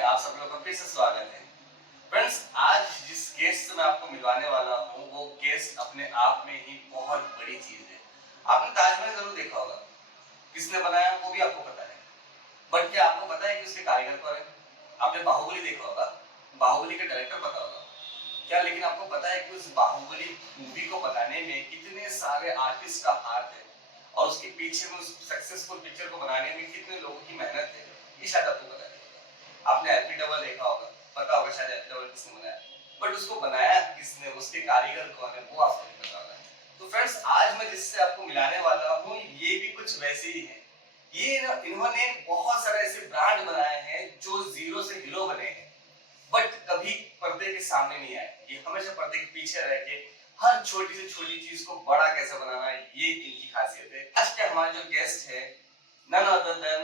में आप सब लोगों का फिर से स्वागत है। फ्रेंड्स, आज जिस गेस्ट से मैं आपको मिलवाने वाला हूँ वो गेस्ट अपने आप में ही बहुत बड़ी चीज है। आपने ताजमहल जरूर देखा होगा, किसने बनाया वो भी आपको पता है, बट क्या आपको पता है कि उसके कारीगर कौन है? आपने बाहुबली देखा होगा, बाहुबली का डायरेक्टर पता होगा क्या, लेकिन आपको पता है कि उस बाहुबली मूवी को बनाने में कितने सारे आर्टिस्ट का हाथ है और उसके पीछे में उस सक्सेसफुल पिक्चर को बनाने में कितने लोगों की मेहनत है? ये शायद आपको पता है। आपने एलपी डबल देखा होगा, पता होगा शायद एलपी डबल किसने बनाया, बट उसको बनाया किसने, उसके कारीगर कौन है वो आपको नहीं पता होगा। तो फ्रेंड्स, आज मैं जिससे आपको मिलाने वाला हूँ ये भी कुछ वैसे ही है। ये इन्होंने बहुत सारे ऐसे ब्रांड बनाए हैं जो जीरो से हीरो बने हैं, बट कभी पर्दे के सामने नहीं आए। ये हमेशा पर्दे के पीछे रह के हर छोटी से छोटी चीज को बड़ा कैसे बनाना है, ये इनकी खासियत है। आज के हमारे जो गेस्ट है none other than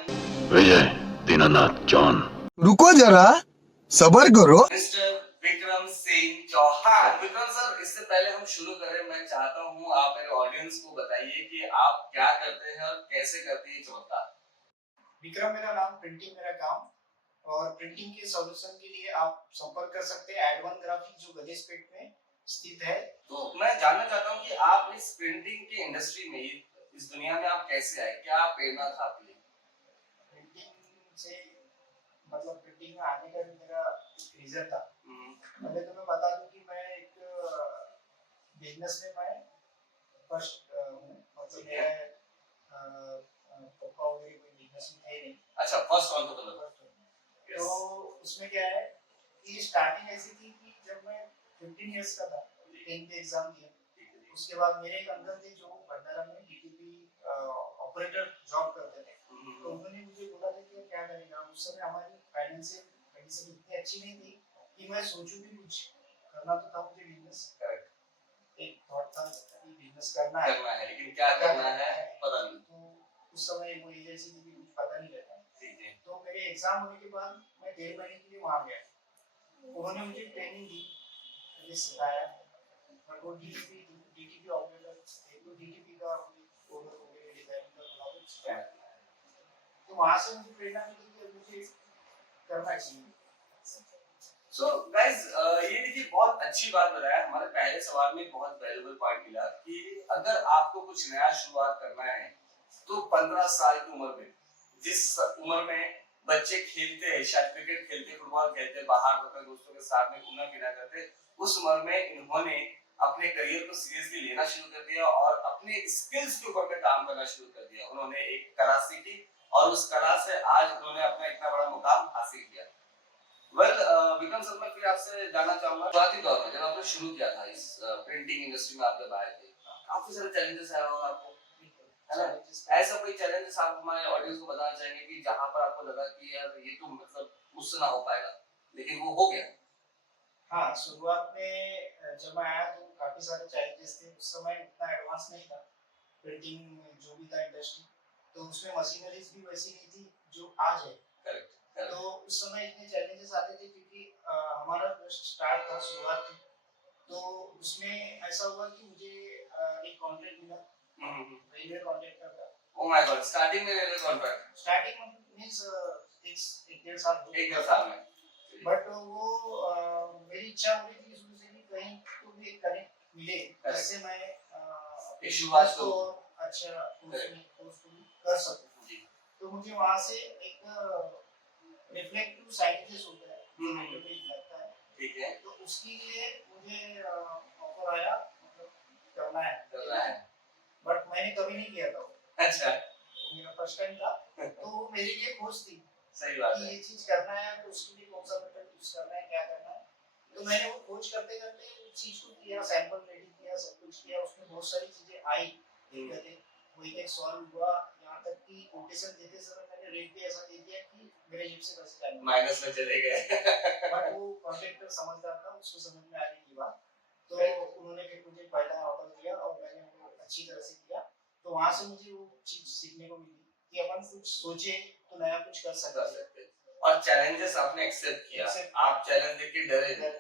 विजय दीनानाथ जॉन। रुको जरा, सबर करो। मिस्टर विक्रम सिंह चौहान। विक्रम सर, इससे पहले हम शुरू करें, मैं चाहता हूँ आप मेरे ऑडियंस को बताइए कि आप क्या करते हैं और कैसे करते हैं चमत्कार। विक्रम मेरा नाम, प्रिंटिंग मेरा काम, और प्रिंटिंग के सॉल्यूशन के लिए आप संपर्क कर सकते हैं एडवांस ग्राफिक जो गणेशपेट में स्थित है। तो मैं जानना चाहता हूँ कि आप इस प्रिंटिंग की इंडस्ट्री में, इस दुनिया में आप कैसे आए, क्या प्रेरणा था आपकी? प्रिंटिंग से मतलब प्रिंटिंग में आने का भी मेरा एक रीजन था। पहले तो मैं बता दूं कि मैं एक बिजनेस में मैं फर्स्ट हूँ, मतलब मेरा पापा वगैरह कोई बिजनेस में थे नहीं। अच्छा, फर्स्ट एंटरप्रेन्योर। तो उसमें क्या है कि स्टार्टिंग ऐसी थी कि जब मैं 15 इयर्स का था, 10th एग्जाम दिया, उसके बाद मेरे एक अंकल थे जो भंडारा में डीटीपी ऑपरेटर जॉब करते थे। तो उन्होंने मुझे बोला था कि क्या करेगा। उस समय हमारी फाइनेंशियल कंडीशन इतनी अच्छी नहीं थी कि मैं सोचूं भी कुछ करना तो था मुझे बिजनेस। करेक्ट, एक थॉट था कि बिजनेस करना है, लेकिन क्या करना है पता नहीं। तो उस समय वो जैसी चीज कुछ पता नहीं रहता। तो मेरे एग्जाम होने के बाद मैं 1.5 महीने के लिए वहां गया। उन्होंने मुझे ट्रेनिंग दी, मुझे सिखाया, मैं वो डीटीपी ऑपरेटर, तो डीटीपी का कोडर वगैरह डिजाइन का नॉलेज सिखाया। तो वहां से मुझे प्रेरणा मिली कि मुझे करना चाहिए। सो गाइस, ये देखिए बहुत अच्छी बात बताया। हमारे पहले सवाल में बहुत वैल्यूबल पॉइंट मिला कि अगर आपको कुछ नया शुरुआत करना है तो 15 साल की उम्र में, जिस उम्र में बच्चे खेलते हैं, शायद क्रिकेट खेलते, फुटबॉल खेलते, बाहर अपने दोस्तों के साथ में घूमना फिरना करते, उस उम्र में इन्होंने अपने करियर को सीरियसली लेना शुरू कर दिया और अपने स्किल्स के ऊपर काम करना शुरू कर दिया। उन्होंने एक कला सीखी और उस कला से आज उन्होंने अपना इतना बड़ा मुकाम हासिल किया। विक्रम सर, मैं फिर आपसे जानना चाहूंगा, शुरुआती दौर में जब आपने शुरू किया था इस प्रिंटिंग इंडस्ट्री में, आप जब आए थे, काफी सारे चैलेंजेस आए होंगे आपको, है ना? ऐसा कोई चैलेंजेस आप हमारे ऑडियंस को बताना चाहेंगे कि जहां पर आपको लगा कि यार ये तो मतलब मुझसे ना हो पाएगा, लेकिन वो हो गया? हाँ, शुरुआत में जब मैं आया तो काफी सारे चैलेंजेस थे। उस समय इतना एडवांस नहीं था प्रिंटिंग जो भी था इंडस्ट्री, तो उसमें मशीनरीज भी वैसी नहीं थी जो आज है। करेक्ट। तो उस समय इतने चैलेंजेस आते थे क्योंकि हमारा स्टार्ट था, शुरुआत थी। तो उसमें ऐसा हुआ कि मुझे एक कॉन्ट्रैक्ट मिला, रेलवे कॉन्ट्रैक्टर का। ओह माय गॉड, स्टार्टिंग में रेलवे कॉन्ट्रैक्ट? स्टार्टिंग में मींस एक डेढ़ साल में। बट वो मेरी इच्छा हुई थी शुरू से कि कहीं तो भी एक कनेक्ट मिले जिससे मैं शुरुआत को अच्छा पोस्ट कर सकूं। तो मुझे वहां से एक रिफ्लेक्टिव साइटेज होता है, जो पेज लगता है, ठीक है, तो उसके लिए मुझे ऑफर आया, मतलब करना है, बट मैंने कभी नहीं किया था। अच्छा, मेरा फर्स्ट टाइम था, तो वो मेरे लिए खोज थी। सही बात है, ये चीज करना है तो उसके लिए कौन सा मेथड यूज करना है, क्या करना है। तो मैंने वो खोज करते करते उस चीज को किया, सैंपल रेडी किया, सब कुछ किया। उसमें बहुत सारी चीजें आई, दिक्कतें, वो एक सॉल्व हुआ। यहाँ तक कि कोटेशन देते समय मैंने रेट भी ऐसा दे दिया कि मेरे जेब से पैसे जाने माइनस में चले गए। बट वो कॉन्ट्रैक्टर समझदार था, उसको समझ में आ गई ये बात। तो उन्होंने फिर मुझे पहला ऑर्डर दिया और मैंने वो अच्छी तरह से किया। तो वहां से मुझे वो चीज सीखने को मिली कि अपन कुछ सोचे तो नया कुछ कर सकते हैं। और चैलेंजेस आपने एक्सेप्ट किया, आप चैलेंज देख के डरे नहीं।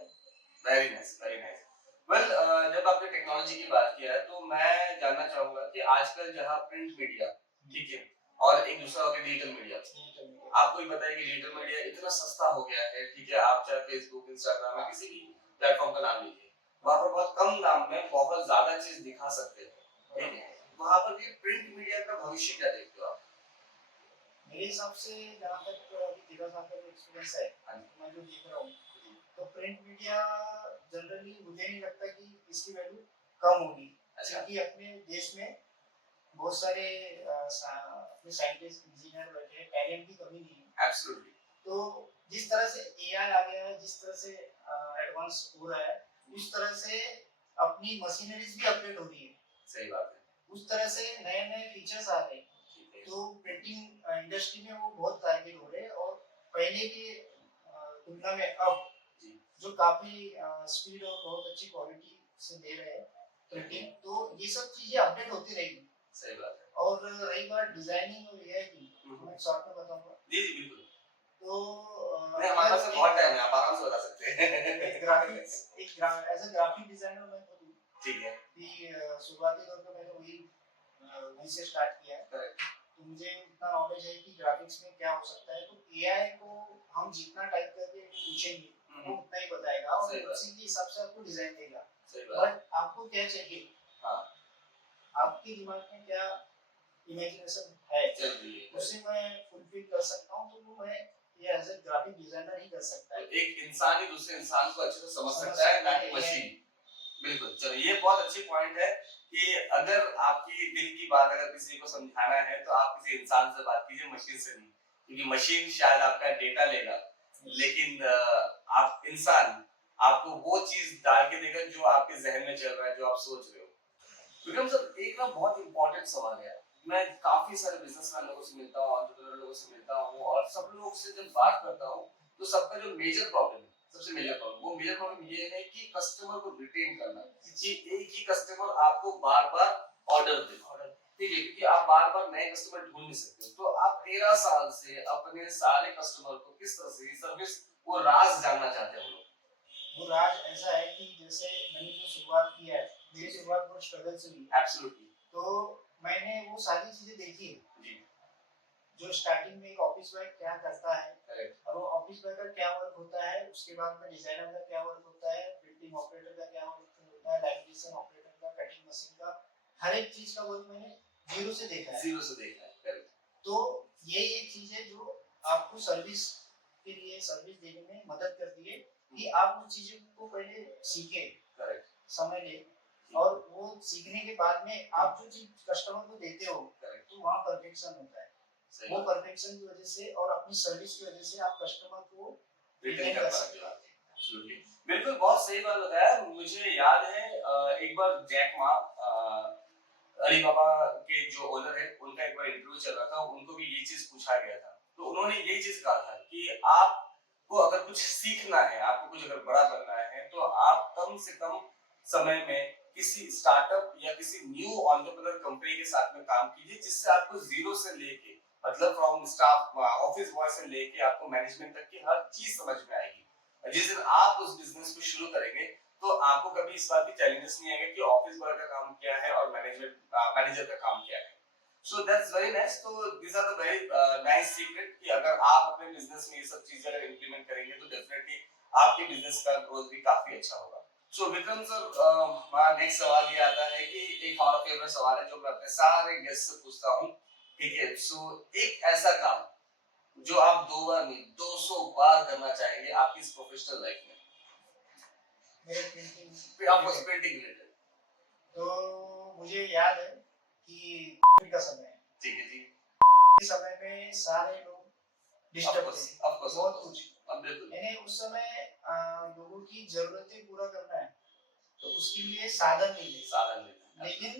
Very nice, very nice. Well, जब आपने टेक्नोलॉजी की बात किया है तो मैं जानना चाहूंगा कि आजकल जहां प्रिंट मीडिया, ठीक है, और एक दूसरा हो गया डिजिटल मीडिया, आपको भी पता है कि डिजिटल मीडिया इतना सस्ता हो गया है, ठीक है, आप चाहे फेसबुक, इंस्टाग्राम या किसी भी प्लेटफॉर्म का नाम लीजिए, वहां पर बहुत कम दाम में बहुत ज्यादा चीज दिखा सकते हैं, ठीक है। वहां पर भी प्रिंट मीडिया का भविष्य क्या देखते हो आप? मेरे हिसाब से जहाँ तक अभी 13 साल का एक्सपीरियंस है, हाँ जी। मैं जो देख रहा हूँ, तो प्रिंट मीडिया जनरली मुझे नहीं लगता कि इसकी वैल्यू कम होगी, अच्छा। क्योंकि अपने देश में बहुत सारे अपने साइंटिस्ट इंजीनियर बैठे हैं, टैलेंट की कमी नहीं है। एब्सोल्युटली। तो जिस तरह से एआई आ गया है, जिस तरह से एडवांस हो रहा है, उस तरह से अपनी मशीनरीज भी अपडेट हो रही है, सही बात है। उस तरह से नए नए फीचर्स आ रहे हैं, ठीक है। तो प्रिंटिंग इंडस्ट्री में वो बहुत टारगेट हो रहे हैं, और पहले की तुलना में अब जी। जो काफी स्पीड और बहुत अच्छी क्वालिटी से दे रहे हैं प्रिंटिंग, तो ये सब चीजें अपडेट होती रहेगी। सही बात है। और रही बात डिजाइनिंग और एआई की, तो मैं शॉर्ट में बताऊंगा। जी जी बिल्कुल। तो नहीं, हमारे पास बहुत टाइम है, आप आराम से बता सकते हैं। एक graphics as a graphic designer मैं खुद हूँ, ठीक है। कि शुरुआती तौर पे मैंने वही से स्टार्ट किया है। करेक्ट। तो मुझे इतना नॉलेज है कि ग्राफिक्स में क्या हो सकता है, तो एआई को हम जितना टाइप करके पूछेंगे वो उतना ही बताएगा, और सही बात। उसी के हिसाब से आपको डिजाइन देगा। सही बात। बट आपको क्या चाहिए, हाँ। आपके दिमाग में क्या इमेजिनेशन है, चल रही है। उसे मैं फुलफिल कर सकता हूँ, तो वो मैं ये एज ए ग्राफिक डिजाइनर ही कर सकता है। तो एक इंसान ही दूसरे इंसान को अच्छे से समझ सकता है, ना कि मशीन। बिल्कुल। चलो, ये बहुत अच्छी पॉइंट है कि अगर आपकी दिल की बात अगर किसी को समझाना है तो आप किसी इंसान से बात कीजिए, मशीन से नहीं, क्योंकि मशीन शायद आपका डेटा लेगा, लेकिन आप इंसान आपको वो चीज डाल के देगा जो आपके जहन में चल रहा है, जो आप सोच रहे हो। विक्रम सर, एक ना बहुत इंपॉर्टेंट सवाल है, मैं काफी सारे बिजनेसमैन लोगों से मिलता हूँ, एंटरप्रेन्योर लोगों से मिलता हूँ, और सब लोगों से जब बात करता हूँ तो सबका जो मेजर प्रॉब्लम है, सबसे मेजर प्रॉब्लम, वो मेजर प्रॉब्लम ये है कि कस्टमर को रिटेन करना, कि एक ही कस्टमर आपको बार बार ऑर्डर दे, ठीक है, क्योंकि आप बार बार नए कस्टमर ढूंढ नहीं सकते। तो आप 13 साल से अपने सारे कस्टमर को किस तरह से सर्विस, वो राज जानना चाहते हैं हम लोग। वो राज ऐसा है कि जैसे मैंने जो शुरुआत की है, मेरी शुरुआत बहुत स्ट्रगल से हुई। एब्सोल्युटली। तो मैंने वो सारी चीजें देखी जी। जो स्टार्टिंग में एक ऑफिस बॉय क्या करता है, करेक्ट। और वो ऑफिस बॉय का क्या वर्क होता है, उसके बाद में डिजाइनर का क्या वर्क होता है, प्रिंटिंग ऑपरेटर का क्या वर्क होता है, लाइब्रेशन ऑपरेटर का, कटिंग मशीन का, हर एक चीज का वर्क मैंने जीरो से देखा है। जीरो से देखा है। करेक्ट। तो ये एक चीज है जो आपको सर्विस के लिए सर्विस देने में मदद करती है, कि आप उन चीजों को पहले सीखें, करेक्ट। समय ले, और वो सीखने के बाद में आप जो चीज कस्टमर को देते हो, तो वहाँ परफेक्शन होता है। वो परफेक्शन की वजह से और अपनी सर्विस की वजह से आप कस्टमर को रिटेन कर सकते हो। एब्सोल्युटली, बिल्कुल, बहुत सही बात बताया। मुझे याद है एक बार जैक मा, अलीबाबा के जो ओनर है, उनका एक बार इंटरव्यू चल रहा था, उनको भी ये चीज पूछा गया था, तो उन्होंने ये चीज कहा था कि आपको अगर कुछ सीखना है, आपको कुछ अगर बड़ा बनना है, तो आप कम से कम समय में किसी स्टार्टअप या किसी न्यू एंटरप्रेन्योर कंपनी के साथ में काम कीजिए, जिससे आपको जीरो से लेके, मतलब फ्रॉम स्टाफ, ऑफिस बॉय से लेके आपको मैनेजमेंट तक की हर चीज समझ में आएगी। जिस दिन आप उस बिजनेस को शुरू करेंगे तो आपको कभी इस बात की चैलेंजेस नहीं आएगा कि ऑफिस बॉय का काम क्या है और मैनेजर का काम क्या है। So that's very nice. तो this are the very nice secret कि अगर आप अपने बिजनेस में ये सब चीजें अगर इंप्लीमेंट करेंगे तो डेफिनेटली आपके बिजनेस का ग्रोथ भी काफी अच्छा होगा। सो विक्रम सर, हमारा नेक्स्ट सवाल ये आता है कि एक हमारा फेवरेट सवाल है जो मैं अपने सारे गेस्ट से पूछता हूँ, ठीक है। सो एक ऐसा काम जो आप 2 बार नहीं 200 बार करना चाहेंगे आपकी इस प्रोफेशनल लाइफ में। मेरे प्रिंटिंग आपको प्रिंटिंग रिलेटेड। तो मुझे याद है कि का समय है, ठीक है जी। इस समय में सारे लोग डिस्टर्ब थे, बहुत कुछ। अब बिल्कुल, मैंने उस समय लोगों की जरूरतें पूरा करना है, तो उसके लिए साधन नहीं थे, लेकिन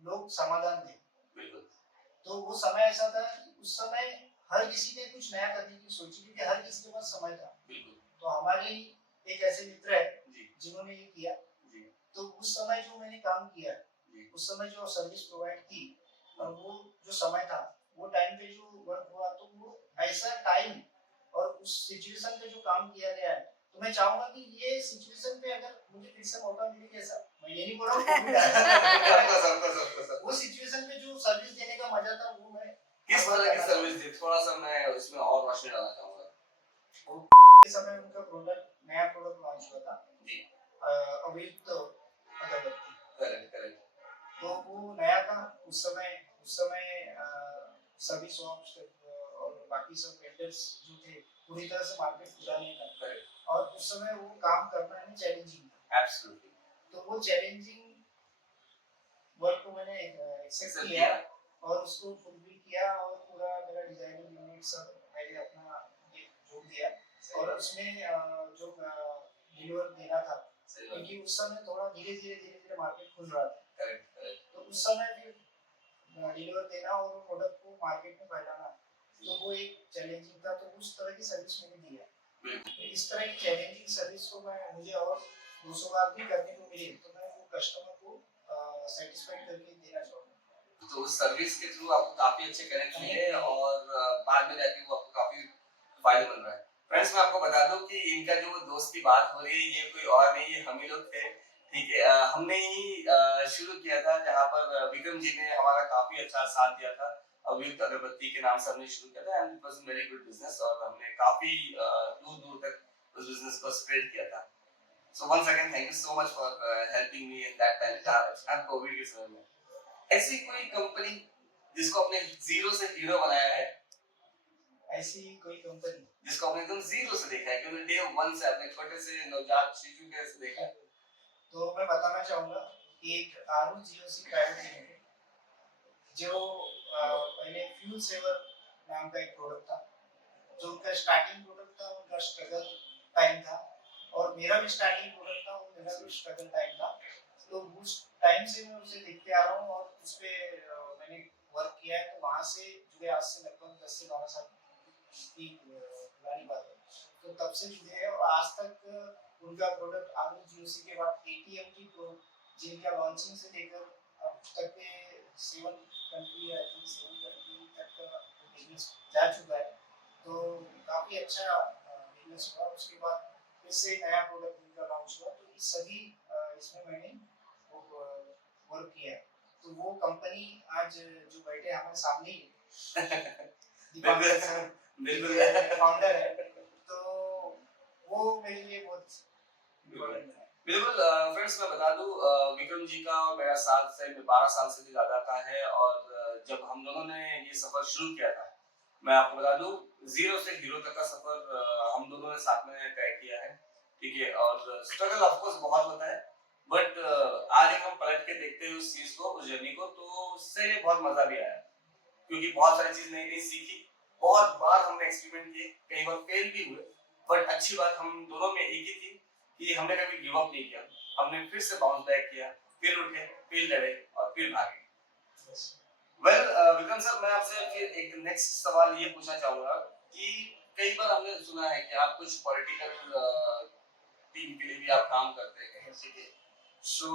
लोग समाधान थे। बिल्कुल। तो वो समय ऐसा था कि उस समय हर किसी ने कुछ नया करने की सोची, क्योंकि हर किसी के पास समय था। बिल्कुल। तो हमारी एक ऐसे मित्र है जी। जिन्होंने ये किया। जी। तो उस समय जो मैंने काम किया, जी। उस समय जो सर्विस प्रोवाइड की, और वो जो समय था, वो टाइम पे जो वर्क हुआ, तो वो ऐसा टाइम और उस सिचुएशन पे जो काम किया गया है, तो मैं चाहूंगा कि ये सिचुएशन पे अगर मुझे फिर से मौका मिले, कैसा, मैं ये नहीं बोल रहा हूँ वो सिचुएशन पे जो सर्विस देने का मजा था वो मैं किस तरह की सर्विस दी, थोड़ा सा मैं उसमें और रोशनी डालना चाहूंगा। वो के समय उनका नया प्रोडक्ट लॉन्च हुआ था जी। अभियुक्त अगरबत्ती। Correct correct. तो वो नया था उस समय सभी शॉप्स और बाकी सब वेंडर्स जो थे पूरी तरह से मार्केट खुला नहीं था। करेक्ट। और उस समय वो काम करना है चैलेंजिंग था। एब्सोल्युटली। तो वो चैलेंजिंग वर्क को मैंने एक्सेप्ट Accept किया किया। और उसको फुलफिल किया और पूरा मेरा डिजाइनिंग यूनिट सब मैंने अपना ये जोड़ दिया और उसमें जो डिलीवर देना था सही बात। क्योंकि उस समय थोड़ा धीरे धीरे मार्केट खुल रहा था। Correct correct. तो उस समय फिर डिलीवर देना और प्रोडक्ट को मार्केट में फैलाना तो वो एक चैलेंजिंग था। तो उस तरह की सर्विस मैंने दी है। बिल्कुल। इस तरह की चैलेंजिंग सर्विस को मुझे और 200 बार भी करने को मिले तो मैं वो कस्टमर को सेटिस्फाइड करके देना चाहूँगा। तो उस सर्विस के थ्रू आपको काफी अच्छे कनेक्ट मिले और बाद में जाके वो आपको काफी फायदा मिल रहा है। फ्रेंड्स मैं आपको बता दूं कि इनका जो दोस्त की बात हो रही है ये कोई और नहीं, ये हम ही लोग थे। ठीक है, हमने ही शुरू किया था जहाँ पर विक्रम जी ने हमारा काफी अच्छा साथ दिया था। अभियुक्त अगरबत्ती के नाम से हमने शुरू किया था and it was very good business और हमने काफी दूर दूर तक उस बिजनेस को स्प्रेड किया था। So once again thank you so much for helping me in that time COVID के समय में। ऐसी कोई कंपनी जिसको आपने जीरो से हीरो बनाया है? ऐसी कोई कंपनी जिसको आपने एकदम जीरो से देखा है कि डे वन से आपने छोटे से नवजात शिशु कैसे देखा है? तो मैं बताना चाहूंगा कि एक आरू जीओसी प्राइवेट लिमिटेड जो पहले फ्यूल सेवर नाम का एक प्रोडक्ट था जो उनका स्टार्टिंग प्रोडक्ट था उनका स्ट्रगल टाइम था और मेरा भी स्टार्टिंग प्रोडक्ट था और मेरा भी स्ट्रगल टाइम था। तो उस टाइम से मैं उसे देखते आ रहा हूँ और उस पर मैंने वर्क किया है। तो वहाँ से जुड़े आज से लगभग 10 से 12 साल की पुरानी बात है। तो तब से जुड़े हैं और आज तक उनका प्रोडक्ट आरू जीओसी के बाद एटीएम की प्रो जिनका लॉन्चिंग से लेकर अब तक के 7 कंट्री तक का बिजनेस जा चुका है। तो काफी अच्छा बिजनेस हुआ। उसके बाद फिर से नया प्रोडक्ट उनका लॉन्च हुआ। तो इस सभी इसमें मैंने वर्क किया है। तो वो कंपनी आज जो बैठे हमारे सामने ही बिल्कुल फाउंडर है। तो वो मेरे लिए बहुत इम्पोर्टेंट है। बिल्कुल। फ्रेंड्स मैं बता दूं विक्रम जी का और मेरा साथ से 12 साल से भी ज्यादा का है और जब हम दोनों ने ये सफर शुरू किया था मैं आपको बता दूं जीरो से हीरो तक का सफर हम दोनों ने साथ में तय किया है। ठीक है, और स्ट्रगल ऑफ कोर्स बहुत होता है बट आज एक हम पलट के देखते हैं उस चीज को, उस जर्नी को, तो उससे बहुत मजा भी आया क्योंकि बहुत सारी चीज नई नई सीखी। बहुत बार हमने एक्सपेरिमेंट किए, कई बार फेल भी हुए बट अच्छी बात हम दोनों में एक ही थी कि हमने कभी गिव अप नहीं किया। हमने फिर से बाउंस बैक किया, फिर उठे, फिर लड़े और फिर भागे। वेल विक्रम सर मैं आपसे फिर एक नेक्स्ट सवाल ये पूछना चाहूंगा कि कई बार हमने सुना है कि आप कुछ पॉलिटिकल टीम के लिए भी आप काम करते हैं, ठीक है? सो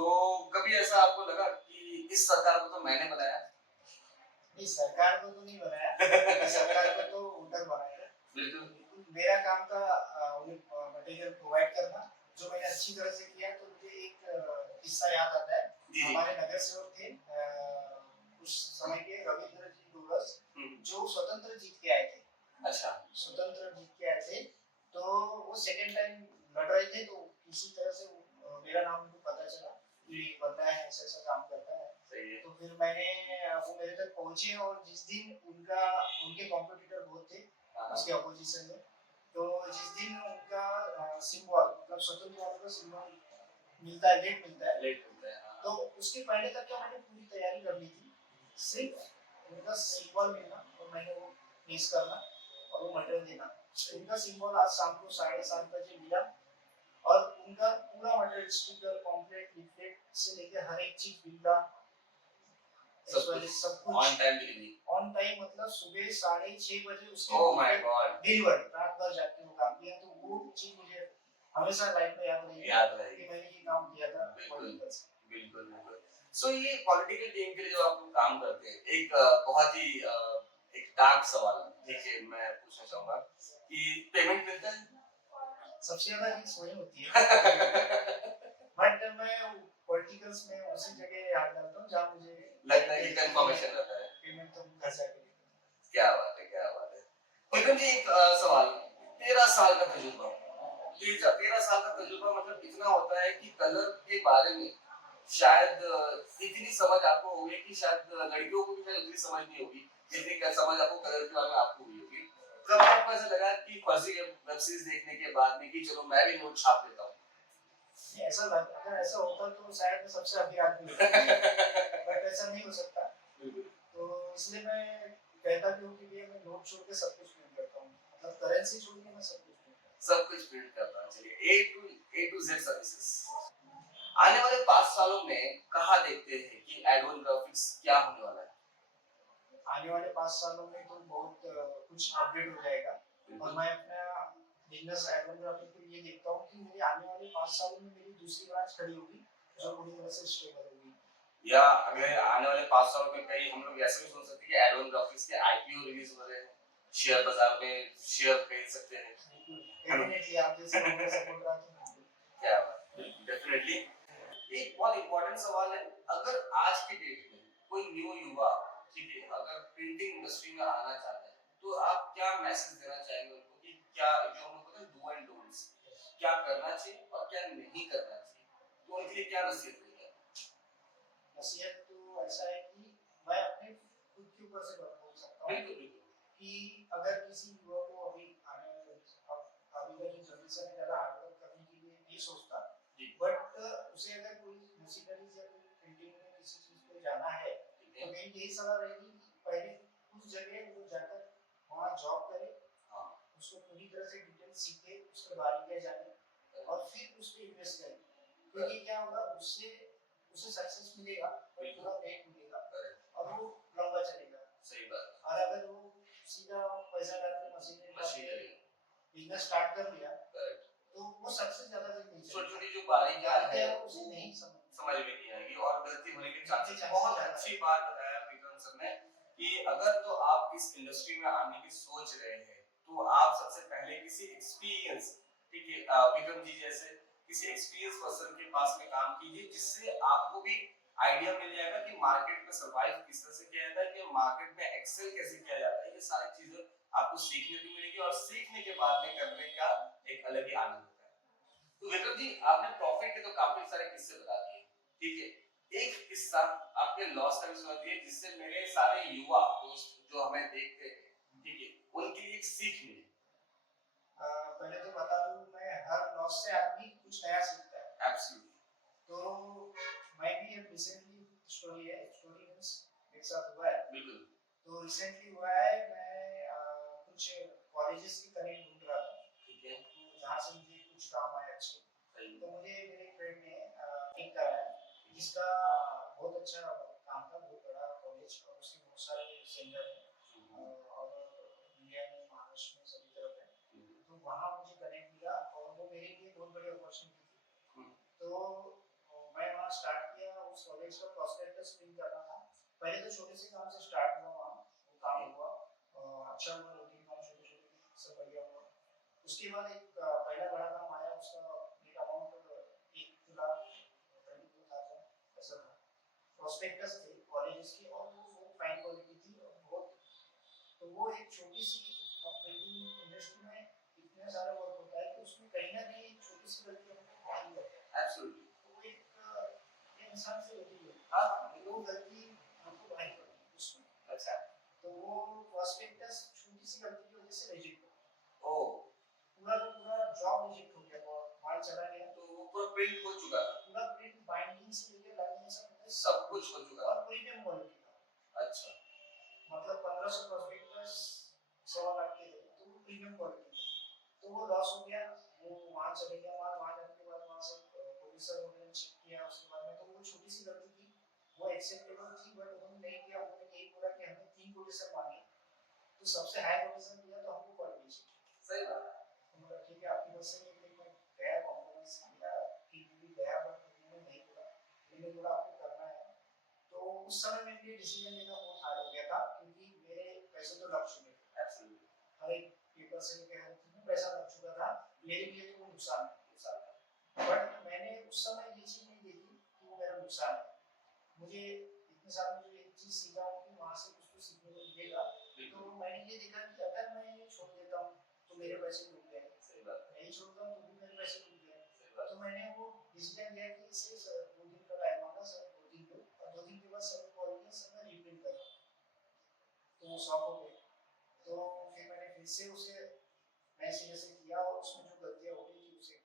कभी ऐसा आपको लगा कि इस सरकार को तो मैंने बनाया? नहीं, सरकार को तो नहीं बनाया। सरकार को तो वोटर बनाया। बिल्कुल। मेरा काम था उन्हें मटेरियल प्रोवाइड करना जो मैंने अच्छी तरह से किया। तो मुझे एक किस्सा याद आता है। हमारे नगर सेवक थे उस समय के रविंद्र जी डोरस जो स्वतंत्र जीत के आए थे। अच्छा। स्वतंत्र जीत के आए थे तो वो सेकंड टाइम लड़ रहे थे। तो किसी तरह से मेरा नाम उनको पता चला कि बंदा है ऐसा ऐसा काम करता है। सही है। तो फिर वो मेरे तक पहुंचे और जिस दिन उनके कॉम्पिटिटर बहुत थे उसके अपोजिशन में। तो जिस दिन उनका सिंबल मतलब स्वतंत्र वालों का सिंबल मिलता है, लेट मिलता है। तो उसके पहले तक क्या मैंने पूरी तैयारी कर ली थी। सिर्फ उनका सिंबल मिलना और मैंने वो पेश करना और वो मटेरियल देना। उनका सिंबल आज शाम को 7:30 बजे मिला और उनका पूरा मटेरियल स्टिकर कॉम्प्लीट लिफलेट से लेकर हर एक चीज मिला। सब कुछ ऑन टाइम मतलब सुबह 6:30 बजे उसके ओह माय गॉड डिलीवर रात भर जाग के वो काम किया। तो वो चीज मुझे हमेशा लाइफ में याद रहेगी कि मैंने ये काम किया था। बिल्कुल। सो ये पॉलिटिकल टीम के लिए जो आप काम करते हैं एक बहुत ही एक डार्क सवाल देखिए मैं पूछना चाहूंगा कि पेमेंट मिलता है? सबसे ज्यादा रिस्क वही होती है। बट मैं पॉलिटिकल्स में उसी जगह हाथ डालता हूँ जहाँ मुझे लगता है कि कंफर्मेशन रहता है। पेमेंट तो घर जाके क्या बात है, क्या बात है। विक्रम जी एक सवाल, 13 साल का तजुर्बा, 13 साल का तजुर्बा मतलब इतना होता है कि कलर के बारे में शायद इतनी समझ आपको होगी कि शायद लड़कियों को भी शायद उतनी समझ नहीं होगी जितनी क्या समझ आपको कलर के बारे में आपको हुई होगी। कब आपको ऐसा लगा कि फर्जी वेब सीरीज देखने के बाद में कि चलो मैं भी नोट छाप लेता हूँ? ऐसा लग, अगर ऐसा होता तो शायद मैं सबसे आगे आदमी होता, बट ऐसा नहीं हो सकता। तो इसलिए मैं कहता भी हूँ कि भैया मैं नोट छोड़ के सब कुछ प्रिंट करता हूँ, मतलब करेंसी छोड़ के मैं सब कुछ प्रिंट करता सब कुछ प्रिंट करता हूँ। चलिए ए टू जेड सर्विसेज। आने वाले 5 सालों में कहाँ देखते हैं कि एडवांस ग्राफिक्स क्या होने वाला है? हूँ। आने वाले 5 सालों में तो बहुत कुछ अपडेट हो जाएगा, और मैं अपना बिजनेस एडवांस को ये देखता हूँ कि मेरे आने वाले 5 सालों में मेरी दूसरी ब्रांच खड़ी होगी जो पूरी तरह से स्टेबल होगी। या अगर आने वाले 5 सालों में कहीं हम लोग ऐसे भी सोच सकते हैं कि एडवांस ग्राफिक्स के आईपीओ रिलीज हो रहे हैं, शेयर बाजार में शेयर खरीद सकते हैं। डेफिनेटली आप जैसे सपोर्ट रहा तो क्या बात, डेफिनेटली। एक बहुत इंपॉर्टेंट सवाल है, अगर आज के डेट में कोई न्यू युवा, ठीक है, अगर प्रिंटिंग इंडस्ट्री में आना चाहता है तो आप क्या मैसेज देना चाहेंगे उनको कि क्या जो हम लोग बोलते हैं डू एंड डोंट्स, क्या करना चाहिए और क्या नहीं करना चाहिए, तो उनके लिए क्या नसीहत देंगे? नसीहत तो ऐसा है कि मैं अपने खुद के ऊपर से बोल सकता हूँ बिल्कुल बिल्कुल कि अगर किसी युवा को अभी आने वाले अभी का जो जनरेशन है ज़्यादा हार्डवर्क करने के लिए नहीं सोचता, बट उसे अगर कोई मशीनरीज या कोई प्रिंटिंग में किसी चीज़ पे जाना है तो मेरी यही सलाह रहेगी कि पहले उस जगह वो जाकर वहाँ जॉब करे, हाँ उसको पूरी तरह से डिटेल सीखे, उसके बारीकियाँ जाने और फिर उस पर इन्वेस्ट करें, क्योंकि क्या होगा उससे उसे सक्सेस मिलेगा, पूरा रेट मिलेगा और वो लंबा चलेगा। सही बात। और अगर वो सीधा पैसा डाल के मशीनरी बिजनेस स्टार्ट कर लिया तो वो सक्सेस ज्यादा दिन नहीं चलेगा। छोटी छोटी जो बारीकियां है उसे नहीं समझ में नहीं आएगी और गलती होने के चांसेस। बहुत अच्छी बात बताया विक्रम सर ने कि अगर तो आप इस इंडस्ट्री में आने की सोच रहे हैं तो आप सबसे पहले किसी एक्सपीरियंस, ठीक है, विक्रम जी जैसे किसी एक्सपीरियंस पर्सन के पास में काम कीजिए, जिससे आपको भी आइडिया मिल जाएगा कि मार्केट में सरवाइव किस तरह से किया जाता है, कि मार्केट में एक्सेल कैसे किया जाता है। ये सारी चीजें आपको सीखने को मिलेगी और सीखने के बाद में करने का एक अलग ही आनंद होता है। तो विक्रम जी आपने प्रॉफिट के तो काफी सारे किस्से बता दिए, ठीक है, एक किस्सा आपके लॉस का भी सुना दिए जिससे मेरे सारे युवा दोस्त जो हमें देखते हैं, ठीक है, उनके लिए एक सीख मिले। पहले तो बता दूं मैं हर लॉस से आदमी कुछ नया सीखता है। एब्सोल्युटली। तो मैं भी एक रिसेंटली स्टोरी मींस मेरे साथ हुआ है। बिल्कुल। तो रिसेंटली हुआ है, मैं कुछ कॉलेजेस की कनेक्ट ढूंढ रहा था, ठीक है, तो जहाँ से मुझे कुछ काम आया अच्छे, तो मुझे मेरे फ्रेंड ने लिंक कराया जिसका बहुत अच्छा काम था, बहुत बड़ा कॉलेज और उसके बहुत सारे सेंटर हैं और इंडिया में महाराष्ट्र में सभी तरफ है। तो वहाँ मुझे कनेक्ट मिला और वो मेरे लिए बहुत बड़ी अपॉर्चुनिटी थी। तो मैं वहाँ स्टार्ट किया, उस कॉलेज का प्रोस्पेक्टस प्रिंट करना था। पहले तो छोटे से काम से स्टार्ट हुआ, वहाँ वो काम हुआ अच्छा हुआ, 2-3 काम छोटे छोटे सब बढ़िया हुआ। उसके बाद एक पहला बड़ा काम आया, उसका नेट अमाउंट 1,22,000 ऐसा था। प्रोस्पेक्टस थे कॉलेजेस की और वो बहुत फाइन क्वालिटी थी और बहुत, तो वो एक छोटी सी प्रिंटिंग इंडस्ट्री में इतना सारा वर्क होता है कि उसमें कहीं ना कहीं छोटी सी गलती हमको भारी लगती है। एब्सोल्युटली। तो एक इंसान से होती है, हाँ, वो गलती हमको भारी पड़ती है उसमें। अच्छा। तो वो प्रोस्पेक्टस छोटी सी गलती की वजह से रिजेक्ट हो, ओ पूरा का पूरा जॉब रिजेक्ट हो गया, माल चला गया। तो वो पूरा प्रिंट हो चुका था, पूरा प्रिंट बाइंडिंग से लेकर लैमिनेशन सब कुछ हो चुका और प्रीमियम क्वालिटी का। अच्छा, मतलब 1500 प्रोस्पेक्टस 1.25 लाख के थे, तो वो प्रीमियम क्वालिटी थे। तो वो लॉस हो गया, वो वहाँ चले गया, वहाँ जाने के बाद वहाँ से प्रोड्यूसर वगैरह चेक किया, उसके बाद में तो वो छोटी सी गलती थी, वो एक्सेप्टेबल थी, बट उन्होंने नहीं किया। उन्होंने यही बोला कि हमने 3 कोटेशन मांगे, तो सबसे हाई कोटेशन दिया तो हमको क्वालिटी चाहिए। सही बात है। तो मतलब ठीक है, आपकी वजह से मैं गया, कॉम्प्रोमाइज किया, कि भी गया, बट उन्होंने नहीं बोला, मैंने बोला आपको करना है। तो उस समय मेरे लिए डिसीजन लेना बहुत हार्ड हो गया था, क्योंकि मेरे पैसे तो लग चुके थे। एब्सोल्युटली। हर एक पेपर से लेकर हर चीज में पैसा लग चुका था, मेरे लिए तो वो नुकसान था। बट मैंने उस समय ये चीज नहीं देखी कि वो मेरा नुकसान है। मुझे इतने साल में जो एक चीज सीखा हूँ कि वहाँ से कुछ तो सीखने को मिलेगा, बिल्कुल तो मैंने ये देखा कि अगर मैं ये छोड़ देता हूँ तो मेरे पैसे डूब गए, सही बात है, नहीं छोड़ता हूँ तो भी मेरे पैसे डूब गए। सही बात तो मैंने वो डिसीजन लिया कि इसे 2 दिन का टाइम मांगा सर, 2 दिन दो, और 2 दिन के बाद सर को कॉल किया, सर मैं रिप्रिंट कर रहा हूँ। तो वो शॉक हो गए। तो फिर मैंने फिर से उसे नए सिरे से किया और उसमें जो गलतियाँ हो गई थी उसे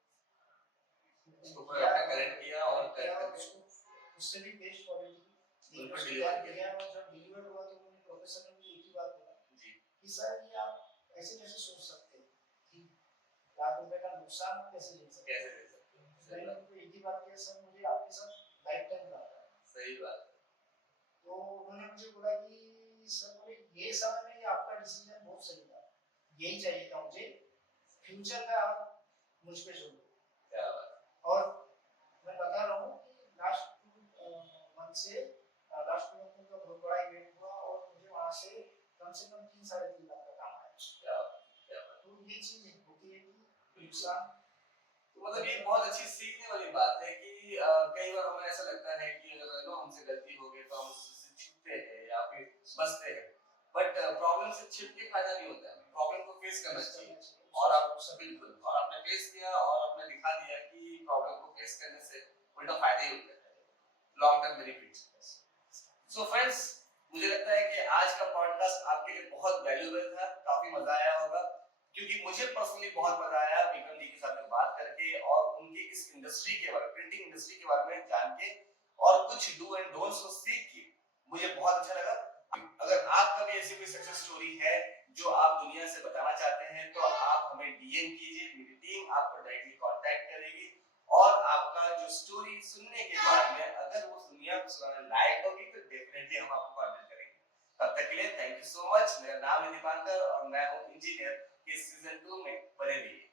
उसको फिर आपने करेक्ट किया और करेक्ट करके उसको उससे भी बेस्ट क्वालिटी बिल्कुल उसको डिलीवर तैयार किया। किया। और जब डिलीवर हुआ तो उन्होंने प्रोफेसर ने मुझे एक ही बात बोला जी, कि सर ये आप ऐसे कैसे सोच सकते हैं कि ₹1,00,000 का नुकसान आप कैसे झेल सकते कैसे हैं। दे सकते हैं, सही मैंने बात, उनको एक ही बात किया, सर मुझे आपके साथ लाइफ टाइम रहा है। सही बात है, तो उन्होंने मुझे बोला कि सर बोले ये समय में ये आपका डिसीजन बहुत सही था, यही चाहिए था मुझे, फ्यूचर का आप मुझ पे छोड़ दो। क्या बात है, और मैं बता रहा हूँ कि लास्ट 2 मंथ का बहुत बड़ा इवेंट हुआ और मुझे वहाँ से कम 3 साढ़े 3 लाख का काम आया। क्या बात है, क्या बात है। तो ये चीज होती है कि नुकसान तो मतलब ये बहुत अच्छी सीखने वाली बात है कि कई बार हमें ऐसा लगता है कि अगर नो हमसे गलती हो गई तो हम उससे छिपते हैं या फिर बचते हैं, बट प्रॉब्लम से छिप के फायदा नहीं होता है, प्रॉब्लम को फेस करना चाहिए। और आप बिल्कुल, और आपने फेस किया और आपने दिखा दिया कि प्रॉब्लम को फेस करने से उल्टा फायदे ही होते हैं, long term benefits. So friends, मुझे लगता है कि आज का पॉडकास्ट आपके लिए बहुत वैल्यूएबल था, काफी मजा आया होगा, क्योंकि मुझे पर्सनली बहुत मजा आया विक्रम जी के साथ में बात करके और उनकी इस इंडस्ट्री के बारे में, प्रिंटिंग इंडस्ट्री के बारे में जान के और कुछ डू एंड डोंट्स को सीख के मुझे बहुत अच्छा लगा। अगर आपका भी ऐसी कोई सक्सेस स्टोरी है जो आप दुनिया से बताना चाहते हैं तो आप हमें डीएम कीजिए, मेरी टीम आपको डायरेक्टली कांटेक्ट करेगी और आपका जो स्टोरी सुनने के बाद में अगर वो दुनिया को सुनाने लायक होगी तो डेफिनेटली हम आपको कांटेक्ट करेंगे। तब तक के लिए थैंक यू सो मच। मेरा नाम है दीपांकर और मैं हूँ इंजीनियर इस सीजन 2 में बने रहिए।